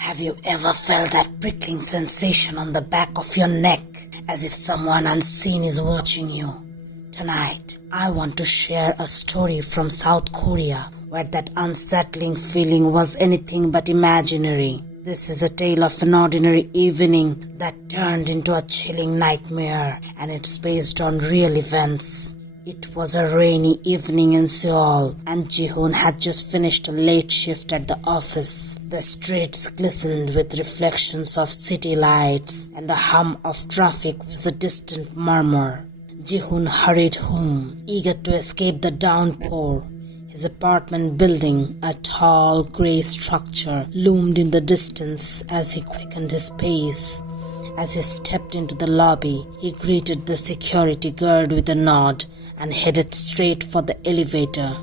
Have you ever felt that prickling sensation on the back of your neck, as if someone unseen is watching you? Tonight, I want to share a story from South Korea where that unsettling feeling was anything but imaginary. This is a tale of an ordinary evening that turned into a chilling nightmare, and it's based on real events. It was a rainy evening in Seoul, and Ji-Hoon had just finished a late shift at the office. The streets glistened with reflections of city lights, and the hum of traffic was a distant murmur. Ji-Hoon hurried home, eager to escape the downpour. His apartment building, a tall grey structure, loomed in the distance as he quickened his pace. As he stepped into the lobby, he greeted the security guard with a nod and headed straight for the elevator.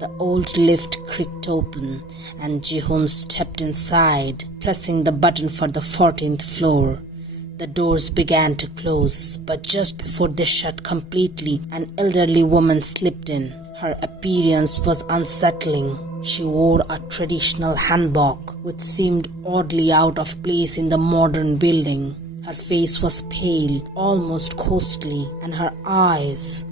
The old lift creaked open, and Ji-Hoon stepped inside, pressing the button for the 14th floor. The doors began to close, but just before they shut completely, an elderly woman slipped in. Her appearance was unsettling. She wore a traditional hanbok, which seemed oddly out of place in the modern building. Her face was pale, almost ghostly, and her eyes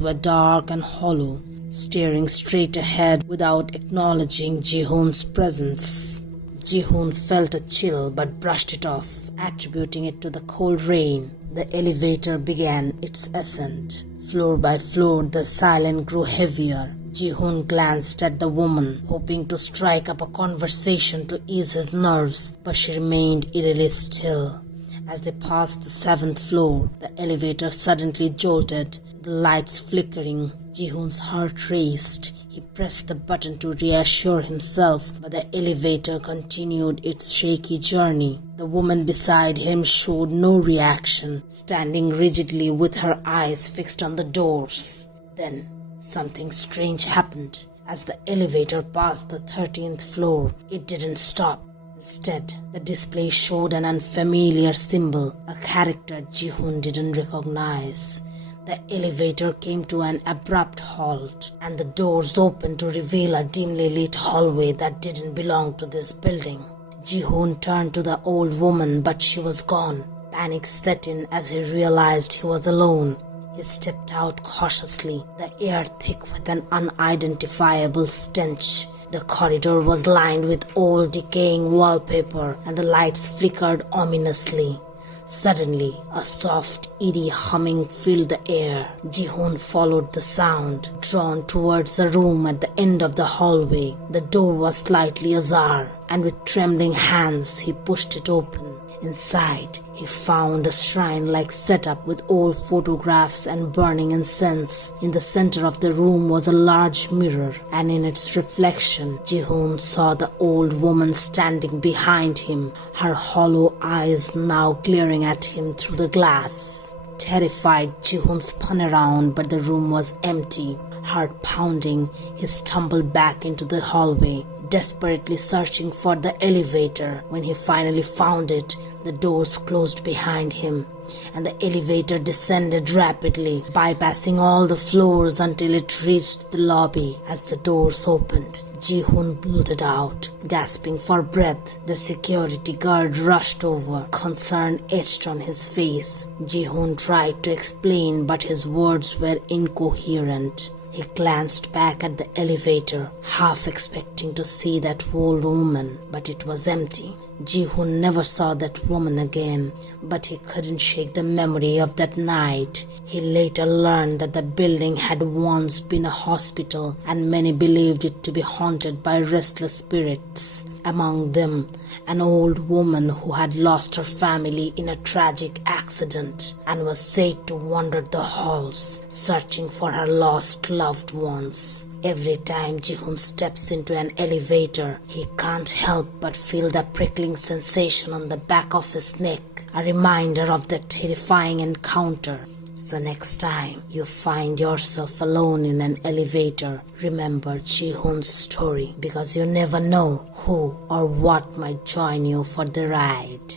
were dark and hollow, staring straight ahead without acknowledging Ji-Hoon's presence. Ji-Hoon felt a chill but brushed it off, attributing it to the cold rain. The elevator began its ascent. Floor by floor, the silence grew heavier. Ji-Hoon glanced at the woman, hoping to strike up a conversation to ease his nerves, but she remained eerily still. As they passed the 7th floor, the elevator suddenly jolted, the lights flickering. Ji-Hoon's heart raced. He pressed the button to reassure himself, but the elevator continued its shaky journey. The woman beside him showed no reaction, standing rigidly with her eyes fixed on the doors. Then, something strange happened. As the elevator passed the 13th floor, it didn't stop. Instead, the display showed an unfamiliar symbol, a character Ji-Hoon didn't recognize. The elevator came to an abrupt halt, and the doors opened to reveal a dimly lit hallway that didn't belong to this building. Ji-Hoon turned to the old woman, but she was gone. Panic set in as he realized he was alone. He stepped out cautiously, the air thick with an unidentifiable stench. The corridor was lined with old decaying wallpaper, and the lights flickered ominously. Suddenly, a soft, eerie humming filled the air. Ji-Hoon followed the sound, drawn towards a room at the end of the hallway. The door was slightly ajar, and with trembling hands he pushed it open. Inside, he found a shrine-like setup with old photographs and burning incense. In the center of the room was a large mirror, and in its reflection, Ji-Hoon saw the old woman standing behind him, her hollow eyes now glaring at him through the glass. Terrified, Ji-Hoon spun around, but the room was empty. Heart pounding, he stumbled back into the hallway, desperately searching for the elevator. When he finally found it, the doors closed behind him, and the elevator descended rapidly, bypassing all the floors until it reached the lobby. As the doors opened, Ji-Hoon bolted out, gasping for breath. The security guard rushed over, concern etched on his face. Ji-Hoon tried to explain, but his words were incoherent. He glanced back at the elevator, half expecting to see that old woman, but it was empty. Ji-Hoon never saw that woman again, but he couldn't shake the memory of that night. He later learned that the building had once been a hospital, and many believed it to be haunted by restless spirits. Among them, an old woman who had lost her family in a tragic accident and was said to wander the halls, searching for her lost loved ones. Every time Ji-Hoon steps into an elevator, he can't help but feel the prickling sensation on the back of his neck, a reminder of that terrifying encounter. So next time you find yourself alone in an elevator, remember Ji-Hoon's story, because you never know who or what might join you for the ride.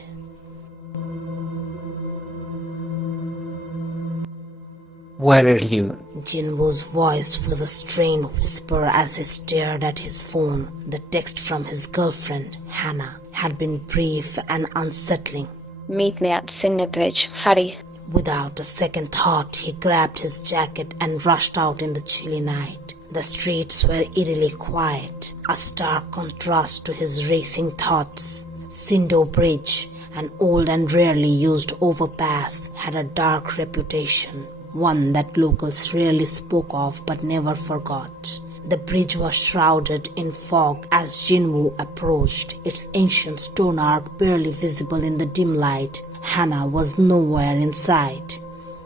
Where are you? Jinwoo's voice was a strained whisper as he stared at his phone. The text from his girlfriend, Hannah, had been brief and unsettling. Meet me at Cinder Bridge. Hurry. Without a second thought, he grabbed his jacket and rushed out in the chilly night. The streets were eerily quiet, a stark contrast to his racing thoughts. Cinder Bridge, an old and rarely used overpass, had a dark reputation, one that locals rarely spoke of but never forgot. The bridge was shrouded in fog as Ji-Hoon approached, its ancient stone arch barely visible in the dim light. Hannah was nowhere in sight.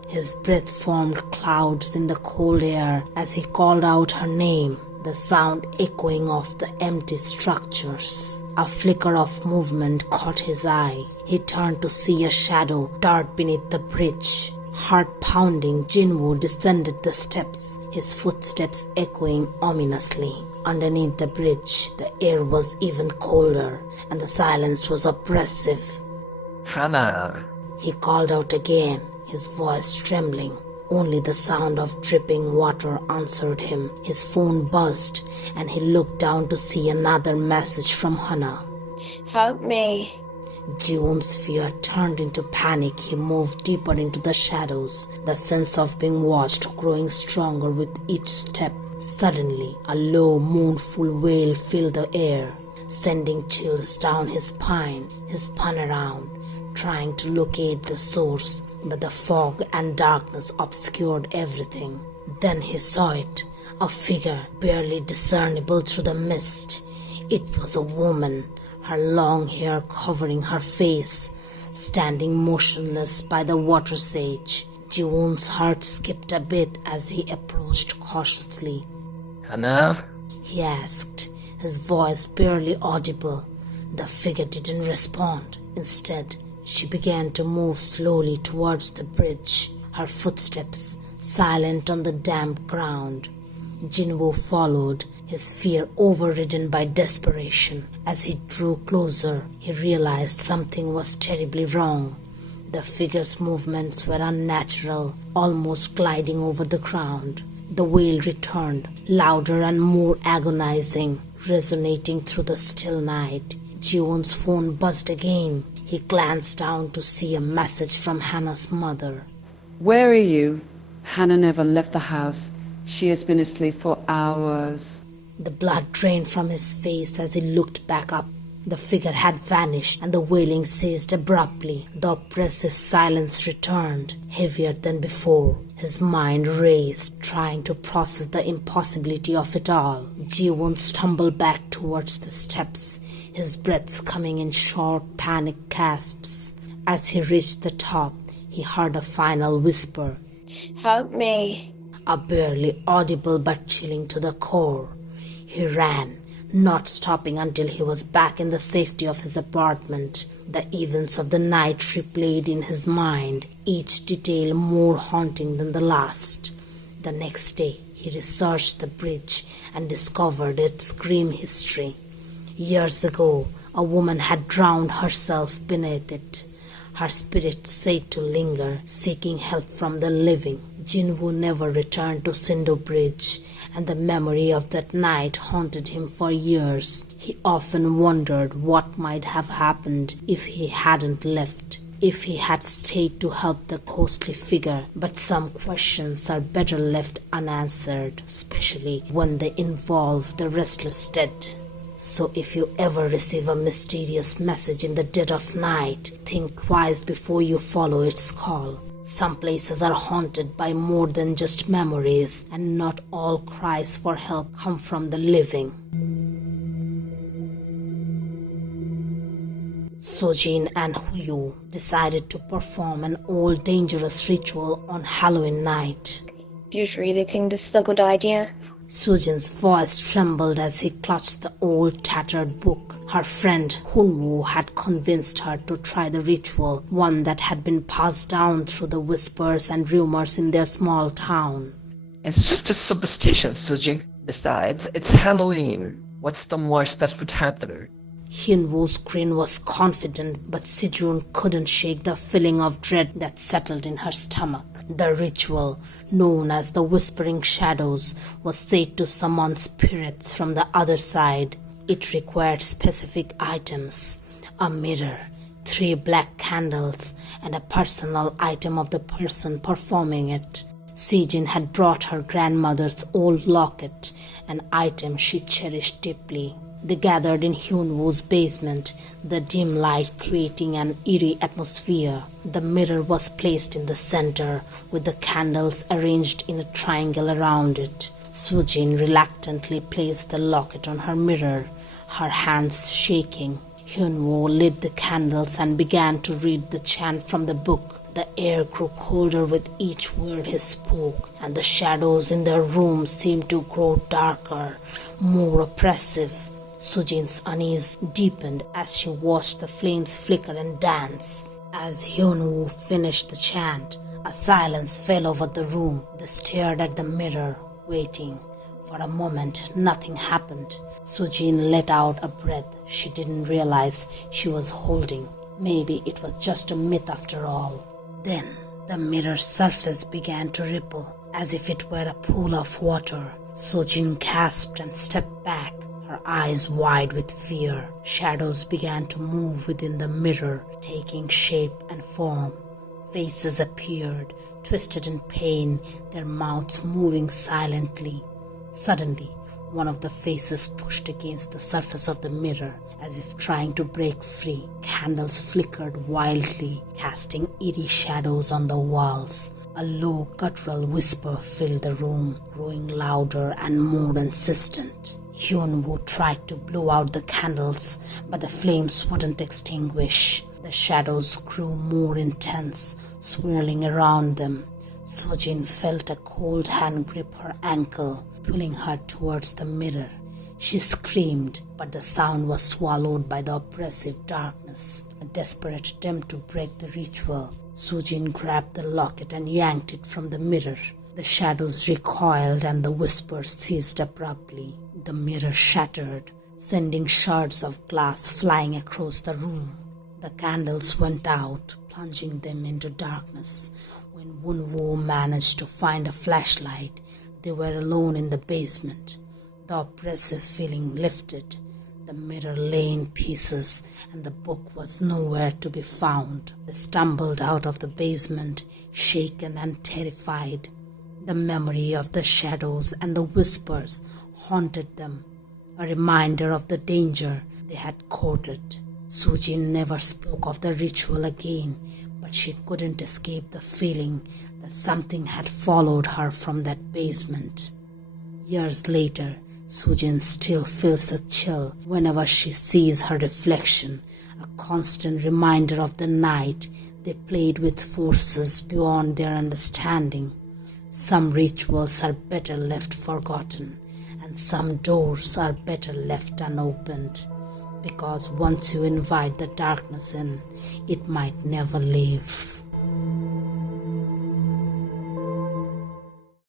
His breath formed clouds in the cold air as he called out her name, the sound echoing off the empty structures. A flicker of movement caught his eye. He turned to see a shadow dart beneath the bridge. Heart-pounding, Ji-Hoon descended the steps, his footsteps echoing ominously. Underneath the bridge, the air was even colder, and the silence was oppressive. Hannah! He called out again, his voice trembling. Only the sound of dripping water answered him. His phone buzzed, and he looked down to see another message from Hannah. Help me. Ji-Hoon's fear turned into panic. He moved deeper into the shadows, the sense of being watched growing stronger with each step. Suddenly, a low, mournful wail filled the air, sending chills down his spine. He spun around, trying to locate the source, but the fog and darkness obscured everything. Then he saw it, a figure barely discernible through the mist. It was a woman, her long hair covering her face, standing motionless by the water's edge. Ji-Hoon's heart skipped a bit as he approached cautiously. Hannah? He asked, his voice barely audible. The figure didn't respond. Instead, she began to move slowly towards the bridge, her footsteps silent on the damp ground. Ji-Hoon followed, his fear overridden by desperation. As he drew closer, he realized something was terribly wrong. The figure's movements were unnatural, almost gliding over the ground. The wail returned, louder and more agonizing, resonating through the still night. Ji-Hoon's phone buzzed again. He glanced down to see a message from Hannah's mother. Where are you? Hannah never left the house. She has been asleep for hours. The blood drained from his face as he looked back up. The figure had vanished and the wailing ceased abruptly. The oppressive silence returned, heavier than before. His mind raced, trying to process the impossibility of it all. Ji-Hoon stumbled back towards the steps, his breaths coming in short, panicked gasps. As he reached the top, he heard a final whisper. Help me. A barely audible but chilling to the core. He ran, not stopping until he was back in the safety of his apartment. The events of the night replayed in his mind, each detail more haunting than the last. The next day, he researched the bridge and discovered its grim history. Years ago, a woman had drowned herself beneath it. Her spirit said to linger, seeking help from the living. Ji-Hoon never returned to Cinder Bridge, and the memory of that night haunted him for years. He often wondered what might have happened if he hadn't left, if he had stayed to help the ghostly figure. But some questions are better left unanswered, especially when they involve the restless dead. So if you ever receive a mysterious message in the dead of night, think twice before you follow its call. Some places are haunted by more than just memories, and not all cries for help come from the living. Sojin and Huyu decided to perform an old dangerous ritual on Halloween night. Do you really think this is a good idea? Sujin's voice trembled as he clutched the old tattered book. Her friend Hun-woo had convinced her to try the ritual, one that had been passed down through the whispers and rumors in their small town. It's just a superstition, Sujin. Besides, it's Halloween. What's the worst that could happen? Hyun-woo's grin was confident, but Sejun couldn't shake the feeling of dread that settled in her stomach. The ritual, known as the Whispering Shadows, was said to summon spirits from the other side. It required specific items: a mirror, 3 black candles, and a personal item of the person performing it. Ji-Hoon had brought her grandmother's old locket, an item she cherished deeply. They gathered in Hyun-woo's basement, the dim light creating an eerie atmosphere. The mirror was placed in the center, with the candles arranged in a triangle around it. Ji-Hoon reluctantly placed the locket on her mirror, her hands shaking. Hyun-woo lit the candles and began to read the chant from the book. The air grew colder with each word he spoke, and the shadows in the room seemed to grow darker, more oppressive. Sujin's unease deepened as she watched the flames flicker and dance. As Hyun-woo finished the chant, a silence fell over the room. They stared at the mirror, waiting. For a moment, nothing happened. Sujin let out a breath she didn't realize she was holding. Maybe it was just a myth after all. Then, the mirror's surface began to ripple, as if it were a pool of water. Sujin gasped and stepped back, her eyes wide with fear. Shadows began to move within the mirror, taking shape and form. Faces appeared, twisted in pain, their mouths moving silently. Suddenly, one of the faces pushed against the surface of the mirror, as if trying to break free. Candles flickered wildly, casting eerie shadows on the walls. A low, guttural whisper filled the room, growing louder and more insistent. Hyun-woo tried to blow out the candles, but the flames wouldn't extinguish. The shadows grew more intense, swirling around them. Sojin felt a cold hand grip her ankle, pulling her towards the mirror. She screamed, but the sound was swallowed by the oppressive darkness. A desperate attempt to break the ritual, Sujin grabbed the locket and yanked it from the mirror. The shadows recoiled and the whisper ceased abruptly. The mirror shattered, sending shards of glass flying across the room. The candles went out, plunging them into darkness. When Woo managed to find a flashlight, they were alone in the basement. The oppressive feeling lifted. The mirror lay in pieces, and the book was nowhere to be found. They stumbled out of the basement, shaken and terrified. The memory of the shadows and the whispers haunted them, a reminder of the danger they had courted. Sujin never spoke of the ritual again, but she couldn't escape the feeling that something had followed her from that basement. Years later, Sujin still feels a chill whenever she sees her reflection, a constant reminder of the night they played with forces beyond their understanding. Some rituals are better left forgotten, and some doors are better left unopened, because once you invite the darkness in, it might never leave.